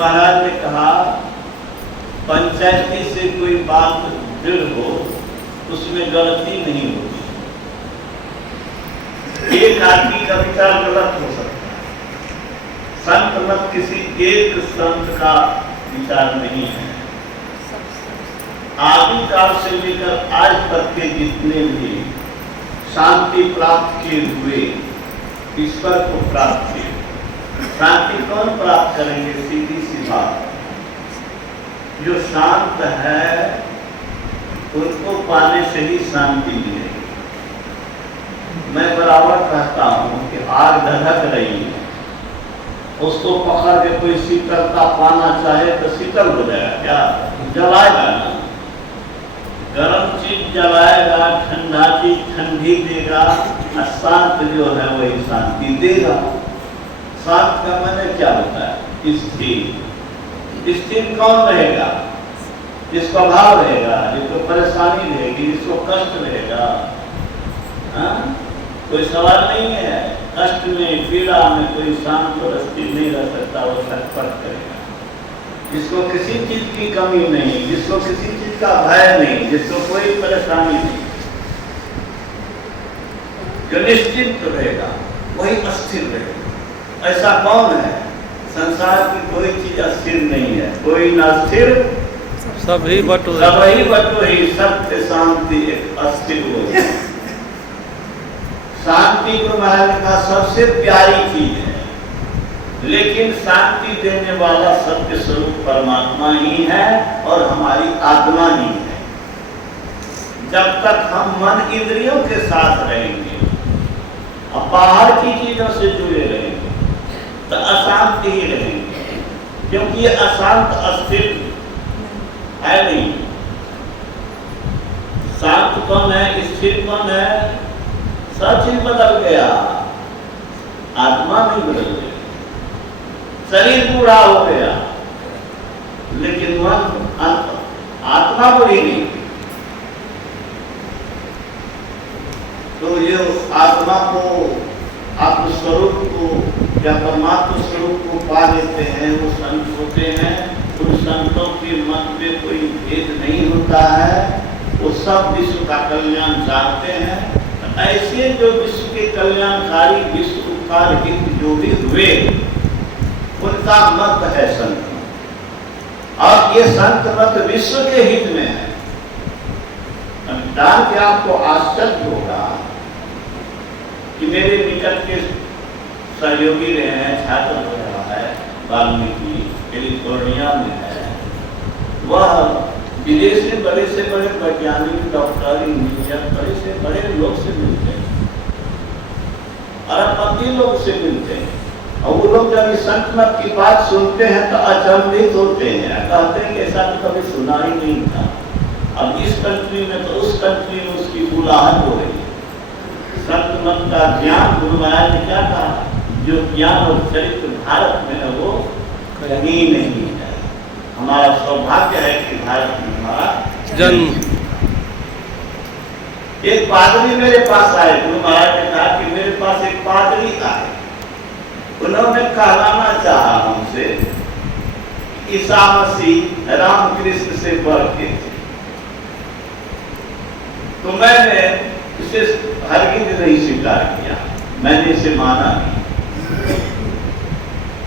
महाराज ने कहा पंचायती से कोई बात दृढ़ हो उसमें गलती नहीं होती। एक आदमी का विचार गलत हो सकता है, संत मत किसी एक संत का विचार नहीं है। आदि काल से लेकर आज तक के जितने भी शांति प्राप्त किए हुए ईश्वर को प्राप्त किए, शांति कौन प्राप्त करेंगे? सीधी सी बात, जो शांत है उनको पाने से ही शांति मिलेगी। मैं बराबर कहता हूं कि आग धधक रही है, उसको पकड़ के कोई शीतलता पाना चाहे तो शीतल हो जाएगा क्या? जलाएगा ना। गर्म चीज जलाएगा, ठंडा चीज ठंडी देगा, और शांत जो है वही शांति देगा। शांत का माने क्या होता है? स्थिर। स्थिर कौन रहेगा? जिसको अभाव रहेगा, जिसको परेशानी रहेगी, जिसको कष्ट रहेगा। कोई सवाल नहीं है, कष्ट में पीड़ा में कोई शांत और स्थिर नहीं रह सकता, वो छटपट करेगा। जिसको किसी चीज की कमी नहीं, जिसको किसी चीज का भय नहीं, जिसको कोई परेशानी नहीं, जो निश्चिंत रहेगा वही अस्थिर रहेगा। ऐसा कौन है? संसार की कोई चीज अस्थिर नहीं है, कोई न अस्थिर सभी बटो ही सत्य शांति एक अस्थिर हो। शांति को महाराज का सबसे प्यारी चीज है, लेकिन शांति देने वाला सत्य स्वरूप परमात्मा ही है और हमारी आत्मा ही है। जब तक हम मन इंद्रियों के साथ रहेंगे और बाहर की चीजों से जुड़े रहेंगे तो अशांति ही रहेंगे, क्योंकि ये अशांत अस्थिर है नहीं। शांत कौन है? स्थिर कौन है? सब चीज बदल गया, आत्मा नहीं बदल गया। शरीर बूढ़ा हो गया लेकिन मन आत्मा बूढ़ी नहीं। तो ये आत्मा को, आत्मस्वरूप को या परमात्मा स्वरूप को पा लेते हैं, वो संत होते हैं। उन संतों के मन में कोई भेद नहीं होता है, वो सब विश्व का कल्याण चाहते हैं। ऐसे जो विश्व के कल्याणकारी, विश्व उपकार हित जो भी हुए, उनका मत है संत मत। और ये संत मत विश्व के हित में है। जान के आपको आश्चर्य होगा कि मेरे निकट के सहयोगी रहे हैं, छात्र हो रहा है वाल्मीकि, कैलिफोर्निया में है। वह विदेश में बड़े से बड़े वैज्ञानिक, डॉक्टर, इंजीनियर, बड़े से बड़े लोग से मिलते हैं, अरबपति लोग से मिलते हैं। और वो लोग जब इस संत मत की बात सुनते हैं तो अचंभित होते हैं, कहते हैं कि ऐसा तो कभी सुना ही नहीं था। अब इस कंट्री में तो उस कंट्री में उसकी बुलाहट हो रही है। संत मत का ज्ञान, गुरु महाराज ने क्या कहा? जो ज्ञान और चरित्र भारत में है वो कहीं नहीं है। हमारा सौभाग्य है कि भारत में हमारा जन्म। एक पादरी मेरे पास आए, गुरु महाराज ने कहा कि मेरे पास एक पादरी आए, उन्होंने कहलाना चाहा हमसे ईसा मसीह रामकृष्ण से बढ़ के थे। तो मैंने इसे हरगिज नहीं स्वीकार किया, मैंने इसे माना नहीं।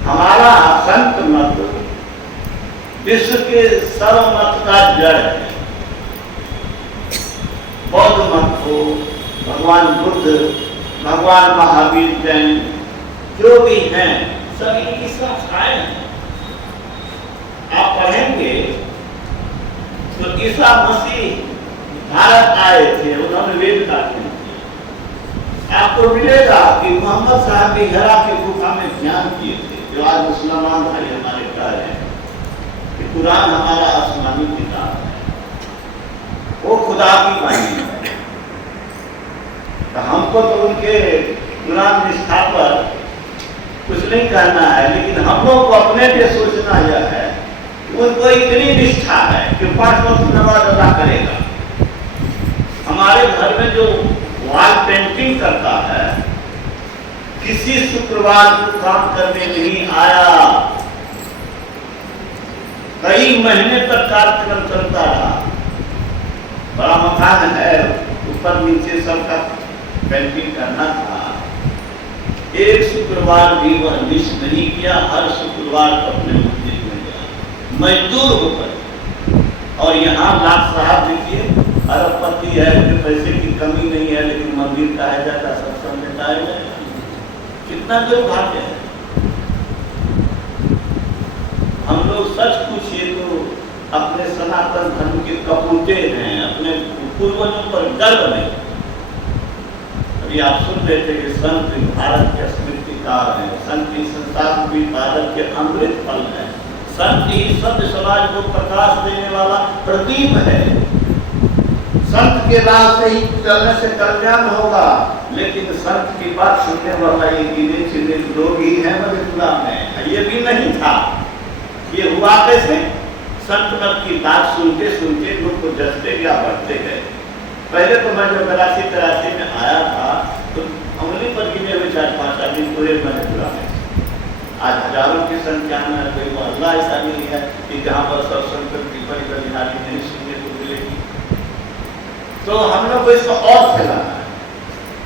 हमारा संत मत विश्व के सर्व मत का जड़ है। बौद्ध मत हो, भगवान बुद्ध, भगवान महावीर, जैन जो भी हैं सभी की साथ आए हैं। आप पढ़ेंगे तो ईसा मसीह भारत आए थे, उन्होंने वेद का अध्ययन किया। आपको मिलेगा कि मोहम्मद साहब भी हिरा की गुफा में ध्यान किए थे। जो आज मुसलमान भाई हमारे कह रहे हैं कि कुरान हमारा आसमानी किताब है, वो खुदा की वाणी है। तो हमको तो उनके कुरान निष्ठा पर कुछ नहीं कहना है, लेकिन हम लोग को अपने लिए सोचना यह है कि उनको इतनी निष्ठा है कि 5 वक्त नमाज अदा करेगा। हमारे घर में जो वॉल पेंटिंग करता है, किसी शुक्रवार को काम करने नहीं आया, कई महीने तक कार्यक्रम चलता रहा। बड़ा मकान है, ऊपर नीचे सबका पेंटिंग करना था। एक शुक्रवार भी वह मिस नहीं किया, हर शुक्रवार को अपने मस्जिद में गया, मजदूर होकर। और यहाँ लाख साहब देखिए अरबपति है, पैसे की कमी नहीं है, लेकिन मंदिर का है जाता, सत्संग देता है, कितना दुर्भाग्य है। हम लोग सच पूछिए तो अपने सनातन धर्म के कपूते हैं, अपने पूर्वजों पर गर्व नहीं। अभी आप सुन रहे थे कि संत भारत के स्मृतिकार हैं, संत ही संसार भी भारत के अमृत फल है, संत ही सभ्य समाज को प्रकाश देने वाला प्रदीप है। संत के राह से ही चलने से कल्याण होगा, लेकिन संत की बात सुनने वाला ये गिने चुने लोग ही है मधुपुरा में। ये भी नहीं था। ये हुआ कैसे? संत मत की बात सुनते सुनते लोग को जचते गया, बढ़ते गए। पहले तो मैं जब 82-83 में आया था तो उंगली पर गिने हुए 4-5 आदमी पूरे मधेपुरा में। आज हजारों की संख्या में कोई मोहल्ला ऐसा नहीं है कि जहाँ पर सत्संग की बड़ी बड़ी हाथी नहीं सुनने को मिलेगी। तो हम लोग को इसको और फैलाना है।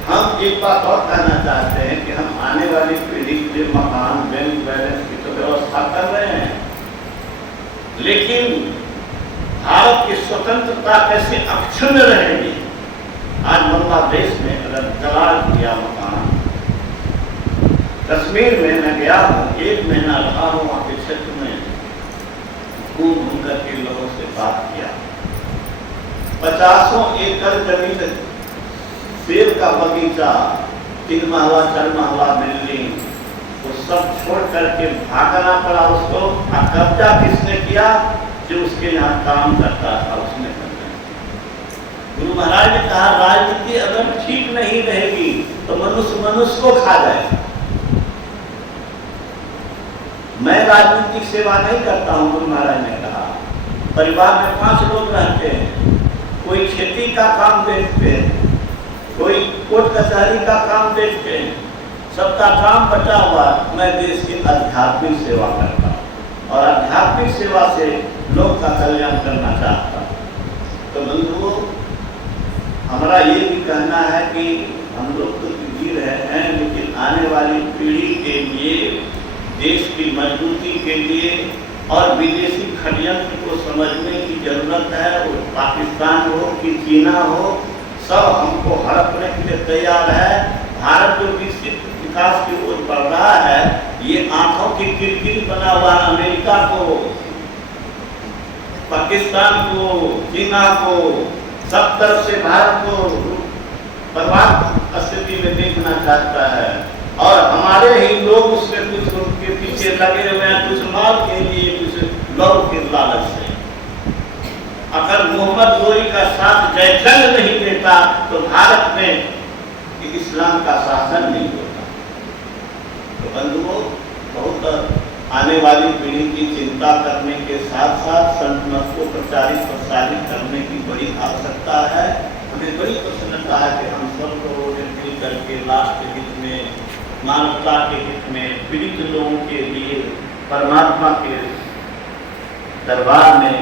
हम एक बात और कहना चाहते हैं कि हम आने वाली पीढ़ी के लिए मकान, बैंक बैलेंस की तो व्यवस्था कर रहे हैं, लेकिन भारत की स्वतंत्रता कैसे अक्षुण्ण रहेगी? आज बांग्लादेश में अगर जलाल किया मकान, कश्मीर में मैं गया हूँ, 1 महीना रहा हूँ वहाँ के क्षेत्र में, घूम करके लोगों से बात किया। 50 एकड़ जमीन, सेब का बगीचा, 3 महला 4 महला बिल्डिंग, वो सब छोड़ करके भागना पड़ा उसको। कब्जा किसने किया? जो उसके यहाँ काम करता था उसने कर दिया। गुरु महाराज ने कहा राजनीति अगर ठीक नहीं रहेगी तो मनुष्य मनुष्य को खा जाए। मैं राजनीतिक सेवा नहीं करता हूँ, गुरु महाराज ने कहा। परिवार में 5 लोग रहते हैं, कोई खेती का काम देखते हैं, कोई कोर्ट कचहरी का काम देखते हैं, सबका काम बटा हुआ। मैं देश की आध्यात्मिक सेवा करता हूँ और आध्यात्मिक सेवा से लोग का कल्याण करना चाहता हूँ। तो बंधुओं, हमारा ये भी कहना है कि हम लोग तो जी रहे हैं, लेकिन आने वाली पीढ़ी के लिए, देश की मजबूती के लिए और विदेशी षड्यंत्र को समझने की जरूरत है। वो पाकिस्तान हो कि चीना हो, सब हमको हड़पने के लिए तैयार है। भारत जो विकसित विकास की ओर बढ़ रहा है, ये आंखों की किरकिरी बना हुआ अमेरिका को, पाकिस्तान को, चीना को, सब तरफ से भारत को बर्बाद स्थिति में देखना चाहता है। और हमारे ही लोग उसमें कुछ उनके पीछे लगे हुए हैं, कुछ माल के लिए, कुछ लौ के लालच से। अगर मोहम्मद गोरी का साथ जयचंद नहीं देता तो भारत में इस्लाम का शासन नहीं होता। तो बंधुओं, बहुत आने वाली पीढ़ी की चिंता करने के साथ साथ संत मत को प्रचारित प्रसारित करने की बड़ी आवश्यकता है। हमें बड़ी प्रसन्नता है कि हम सब लोगों ने मिल करके राष्ट्र हित में, मानवता के हित में, पीड़ित लोगों के लिए परमात्मा के दरबार में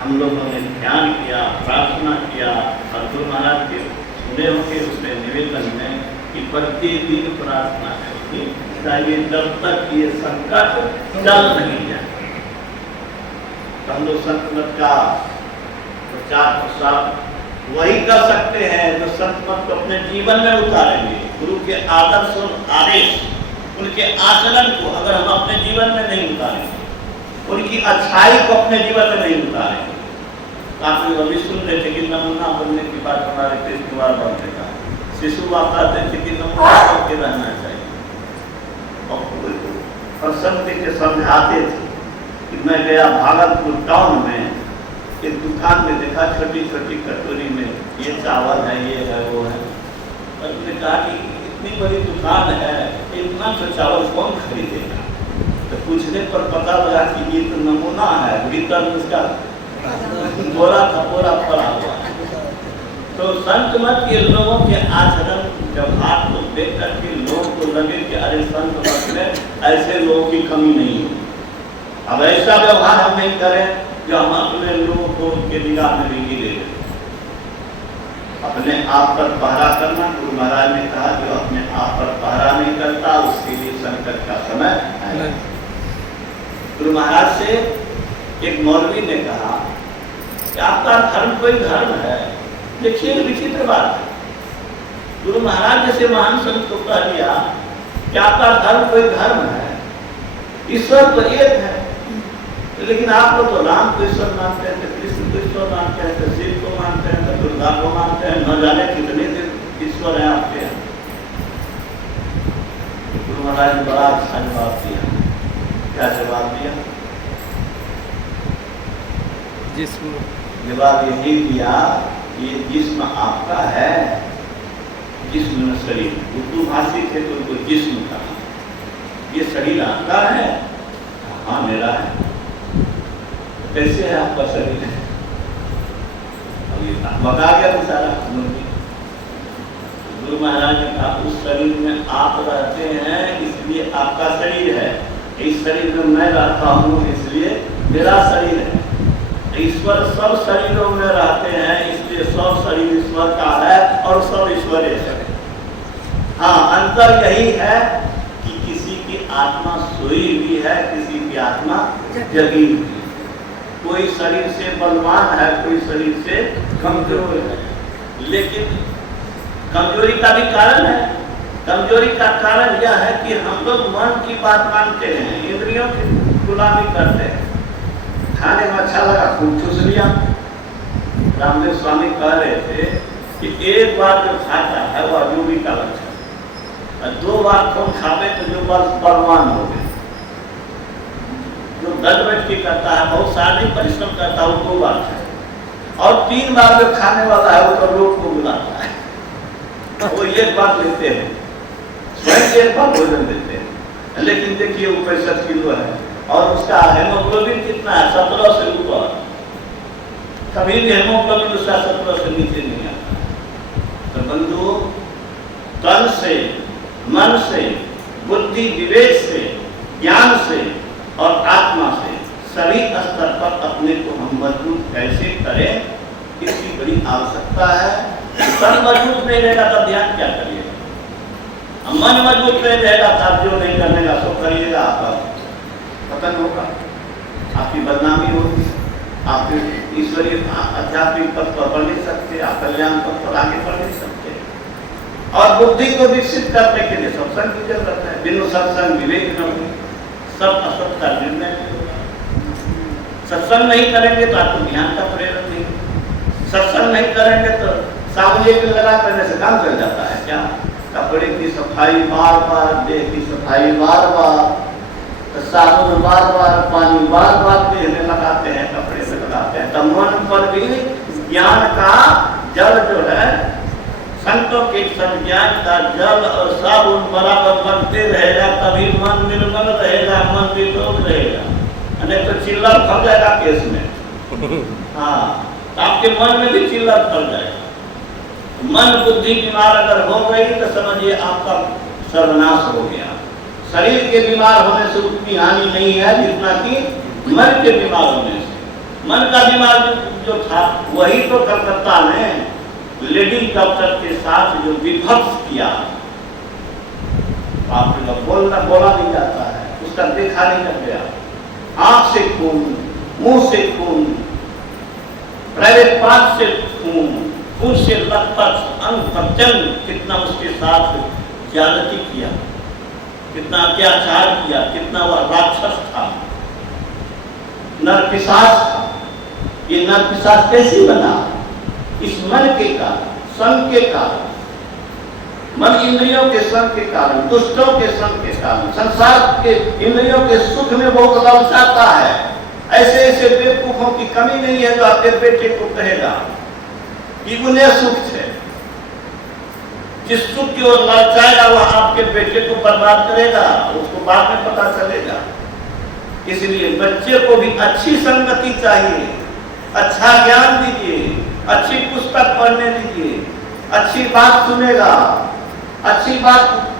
हम लोगों ने ध्यान किया, प्रार्थना किया। और गुरु महाराज के सुने होंगे उसमें निवेदन है कि प्रतिदिन प्रार्थना करनी चाहिए जब तक ये संकट चल नहीं जाए। तो हम लोग संत मत का प्रचार प्रसार वही कर सकते हैं जो संत मत को अपने जीवन में उतारेंगे। गुरु के आदर्श और आदेश, उनके आचरण को अगर हम अपने जीवन में नहीं उतारेंगे, उनकी अच्छाई को अपने जीवन में नहीं उतारेंगे। आप लोग अभी सुन रहे थे कि नमूना बनने की बात हमारे कृष्ण कुमार बाबू ने कहा। शिशु आप कहते थे कि नमूना करके रहना चाहिए, और सब के समझाते थे कि मैं गया भागलपुर टाउन में, एक दुकान में देखा छोटी छोटी कटोरी में ये चावल है, ये है, वो है। और उसने कहा कि इतनी बड़ी दुकान है, इतना सा चावल कौन खरीदेगा? तो पूछने पर पता लगा कि ये तो नमूना है, भीतर उसका बोरा कपोरा पड़ा हुआ है। तो संत मत के लोगों के आचरण व्यवहार को देख करके लोगों को लगे कि अरे संत मत में ऐसे लोगों की कमी नहीं है। अब ऐसा व्यवहार हम नहीं करें जो हम अपने लोगों को उनके निगाह में भी गिरे दें। अपने आप पर पहरा करना, गुरु महाराज ने कहा जो अपने आप पर पहरा नहीं करता उसके लिए संकट का समय है। गुरु महाराज से एक मौलवी ने कहा कि आपका धर्म कोई धर्म है। देखिए विचित्र बात है, गुरु महाराज जैसे महान संत को कह दिया कि आपका धर्म कोई धर्म है, ईश्वर तो एक है, लेकिन आप लोग तो राम को ईश्वर मानते हैं, कृष्ण को ईश्वर मानते हैं, तो शिव को मानते हैं, तो दुर्गा को मानते हैं, न जाने कितने ईश्वर हैं आपके यहाँ। गुरु महाराज ने बड़ा अच्छा जवाब दिया। क्या जवाब दिया? जिस्म जवाब यही दिया, ये जिस्म आपका है, जिस्म न शरीर। उर्दू भाषी थे तो उनको जिस्म कहा। ये शरीर आपका है? हाँ मेरा है। कैसे है आपका शरीर? अब ये बता गया तो सारा। गुरु महाराज ने कहा उस शरीर में आप रहते हैं इसलिए आपका शरीर है, इस शरीर में मैं रहता हूँ इसलिए मेरा शरीर है। ईश्वर सब शरीरों में रहते हैं इसलिए सब शरीर ईश्वर का है और सब ईश्वर है। हाँ, अंतर यही है कि किसी की आत्मा सोई हुई है, किसी की आत्मा जगी हुई है। कोई शरीर से बलवान है, कोई शरीर से कमजोर है। लेकिन कमजोरी का भी कारण है। कमजोरी का कारण यह है कि हम लोग मन की बात मानते हैं, इंद्रियों की गुलामी करते हैं। खाने में अच्छा लगा, खूब चूस लिया। रामदेव स्वामी कह रहे थे कि एक बार जो खाता है वह अजूबी का लक्षण, और 2 बार खूब खावे तो जो बलवान हो गए। जो दस बैठ के करता है, बहुत शारीरिक परिश्रम करता है, वो 2 बार खाए, और 3 बार जो खाने वाला है वो तो लोग को बुलाता है। वो 1 बार लेते हैं, स्वयं 1 बार भोजन देते हैं। लेकिन देखिए वो 65 किलो है और उसका हेमोग्लोबिन कितना है? 17 से ऊपर। कभी भी हेमोग्लोबिन उसका 17 से नीचे नहीं आता। तो बंधु, तन से, मन से, बुद्धि विवेक से, ज्ञान से और आत्मा से सभी स्तर पर अपने को हम मजबूत कैसे करें, इसकी बड़ी आवश्यकता है। तन मजबूत नहीं रहेगा तब ध्यान क्या करिएगा? मन मजबूत नहीं रहेगा तब जो नहीं करने का सो करिएगा, आपका पतन होगा, आपकी बदनामी होगी, आप ईश्वरीय आध्यात्मिक पथ पर बढ़ नहीं सकते, आप कल्याण पथ पर आगे बढ़ नहीं सकते। और बुद्धि को विकसित करने के लिए सत्संग की जरूरत है। बिनु सत्संग विवेक न हो, सब असत का निर्णय नहीं होगा। सत्संग नहीं करेंगे तो आपको ज्ञान का प्रेरण नहीं होगा। सत्संग नहीं करेंगे तो साबुन एक लगा करने से काम चल जाता है क्या? कपड़े की सफाई बार बार, देह की सफाई बार बार, साबुन बार बार, पानी बार बार देह में लगाते हैं, कपड़े में लगाते हैं। तो मन पर भी ज्ञान का जल जो है, संतों के संज्ञान का जल और साबुन बराबर बनते रहेगा, तभी मन निर्मल रहेगा, मन विरोध रहेगा। नहीं तो चिल्लर फल जाएगा केस में। हाँ, आपके मन में भी चिल्लर फल जाएगा। मन बुद्धि बीमार अगर हो गई तो समझिए आपका सर्वनाश हो गया। शरीर के बीमार होने से उतनी हानि नहीं है जितना कि मन के बीमार होने से। मन का बीमार जो था वही तो कलकत्ता में लेडी डॉक्टर के साथ जो विभत्स किया, आपको बोला नहीं जाता है, उसका देखा नहीं कर गया। आंख से खून, मुंह से खून, प्राइवेट पार्ट से खून, खून से लथपथ अंग प्रत्यंग, कितना उसके साथ ज्यादती किया, कितना अत्याचार किया, कितना वह राक्षस था, नरपिशाच था। ये नरपिशाच कैसे बना? इस मन के कारण, संग के कारण, मन इंद्रियों के संग के कारण, दुष्टों के संग के कारण, संसार के इंद्रियों के सुख में बहुत ललचाता है। ऐसे ऐसे बेवकूफों की कमी नहीं है जो आपके बेटे को कहेगा कि उन्हें सुख है। जिस सुख की ओर ललचाएगा वह आपके बेटे को बर्बाद करेगा, उसको बाद में पता चलेगा। इसलिए बच्चे को भी अच्छी संगति चाहिए, अच्छा ज्ञान दीजिए, अच्छी पुस्तक पढ़ने दीजिए, अच्छी बात सुनेगा, अच्छी बात,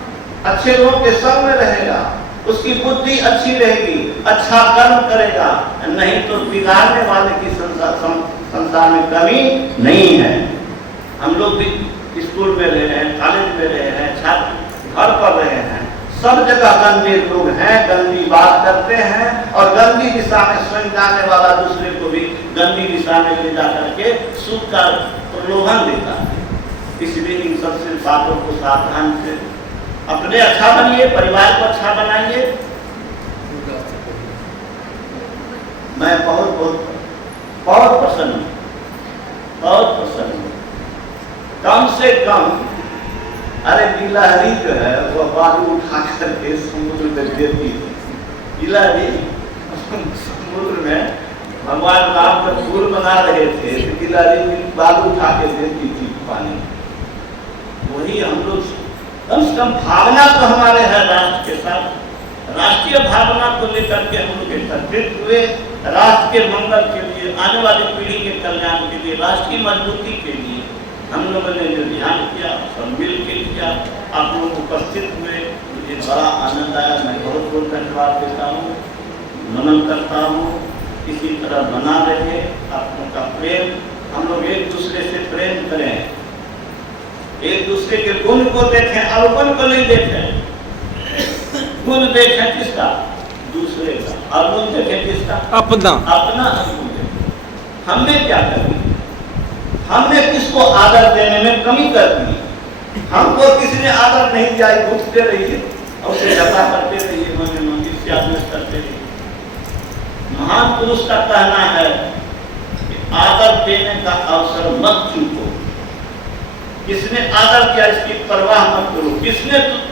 अच्छे लोगों के संग में रहेगा, उसकी बुद्धि अच्छी रहेगी, अच्छा कर्म करेगा, नहीं तो बिगाड़ने वाले की संसार में कमी नहीं है। हम लोग भी स्कूल में रहे हैं, कॉलेज में रहे हैं, छात्र घर पर रहे हैं, सब जगह गंदे लोग हैं, गंदी बात करते हैं और गंदी दिशा में स्वयं जाने वाला दूसरे को भी गंदी दिशा में ले जा करके सुख का प्रलोभन देता है। इसलिए इन सबसे बातों को सावधान से अपने अच्छा बनिए, परिवार को अच्छा बनाइए। मैं बहुत प्रसन्न हूँ, बहुत प्रसन्न हूँ। कम से कम अरे गिलहरी जो है वह बालू उठा करके समुद्र में देती थी। गिलहरी समुद्र में भगवान राम का पुल बना रहे थे तो गिलहरी बालू उठा के देती थी पानी। वही हम लोग कम से कम भावना तो हमारे है राष्ट्र के साथ, राष्ट्रीय भावना को लेकर के हम लोग एकत्रित हुए, राष्ट्र के मंगल के लिए, आने वाली पीढ़ी के कल्याण के लिए, राष्ट्र की मजबूती के लिए हम लोगों ने जो ध्यान किया सब मिल के किया। आप लोग उपस्थित हुए, मुझे बड़ा आनंद आया। मैं बहुत बहुत धन्यवाद देता हूँ, नमन करता हूँ। इसी तरह बना रहे आप लोगों का प्रेम, हम लोग एक दूसरे से प्रेम करें, एक दूसरे के गुण को देखें, अवगुण को नहीं देखें। गुण देखें किसका? दूसरे का। अवगुण देखें किसका? अपना अवगुण देखें। हमने क्या कर दिया? हमने किसको आदर देने में कमी कर दी? हमको किसी ने आदर नहीं दिया, पूछते रहिए और उसे झगड़ा करते रहिए, करते रहिए। महान पुरुष का कहना है कि आदर देने का अवसर मत चूको। किसने आदर किया इसकी परवाह मत करो।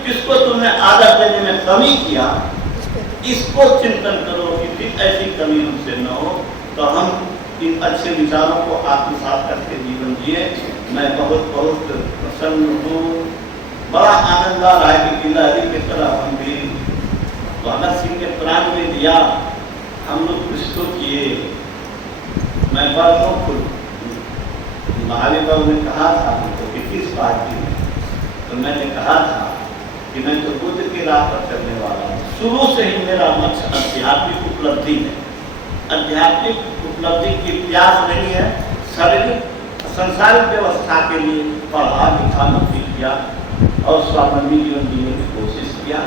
किसको तुमने आदर देने में कमी किया इसको चिंतन करो कि फिर ऐसी कमी हमसे न हो, तो हम इन अच्छे विचारों को आत्मसात करके जीवन जिए। मैं बहुत प्रसन्न हूँ, बड़ा आनंद आ रहा है कि गिलहरी की तरह हम भी भगत सिंह के प्राण में दिया, हम लोग कुछ तो किए। मैं बड़ा खुद महावीर बाबू ने कहा था हमको कि किस बात की, तो मैंने कहा था कि मैं तो बुद्ध की राह पर चलने वाला हूँ। शुरू से ही मेरा मकसद आध्यात्मिक उपलब्धि है। आध्यात्मिक उपलब्धि की प्यास नहीं है, शारीरिक संसारिक व्यवस्था के लिए पढ़ा लिखा नौकरी किया और स्वावलंबी जीवन जीने की कोशिश किया,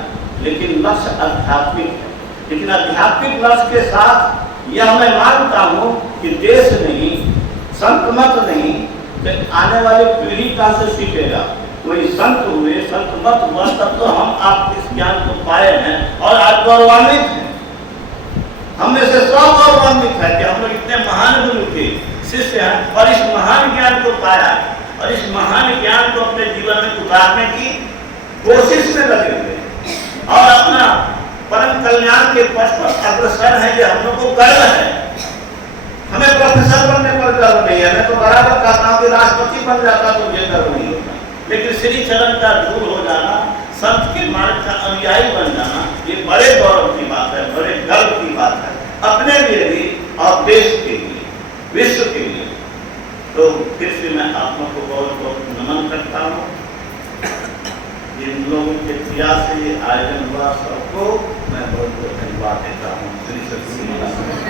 लेकिन लक्ष्य आध्यात्मिक है। लेकिन आध्यात्मिक लक्ष्य के साथ यह मैं मानता हूँ कि देश नहीं, संत मत नहीं, तो आने वाली पीढ़ी कहाँ से सीखेगा? कोई संत हुए, संत मत हुआ, तब तो हम आप इस ज्ञान को पाए हैं और आज गौरवान्वित हैं। हम में से सब गौरवान्वित है कि हम लोग इतने महान गुरु के शिष्य हैं और इस महान ज्ञान को पाया और इस महान ज्ञान को अपने जीवन में उतारने की कोशिश में लगे हुए और अपना परम कल्याण के पथ पर अग्रसर है। ये हम लोग को गर्व है। हमें प्रोफेसर बनने पर गर्व नहीं है। मैं तो बराबर कहता हूँ कि राष्ट्रपति बन जाता तो मुझे गर्व नहीं होता, लेकिन श्री चरण का धूल हो जाना, संत के मार्ग का अनुयायी बन जाना, ये बड़े गौरव की बात है, बड़े गर्व की बात है, अपने लिए भी और देश के लिए, विश्व के लिए। तो फिर से मैं आप लोगों को बहुत बहुत नमन करता हूँ। इन लोगों के प्रयास से ये आयोजन हुआ, सबको मैं बहुत बहुत धन्यवाद देता हूँ। श्री सत्संग।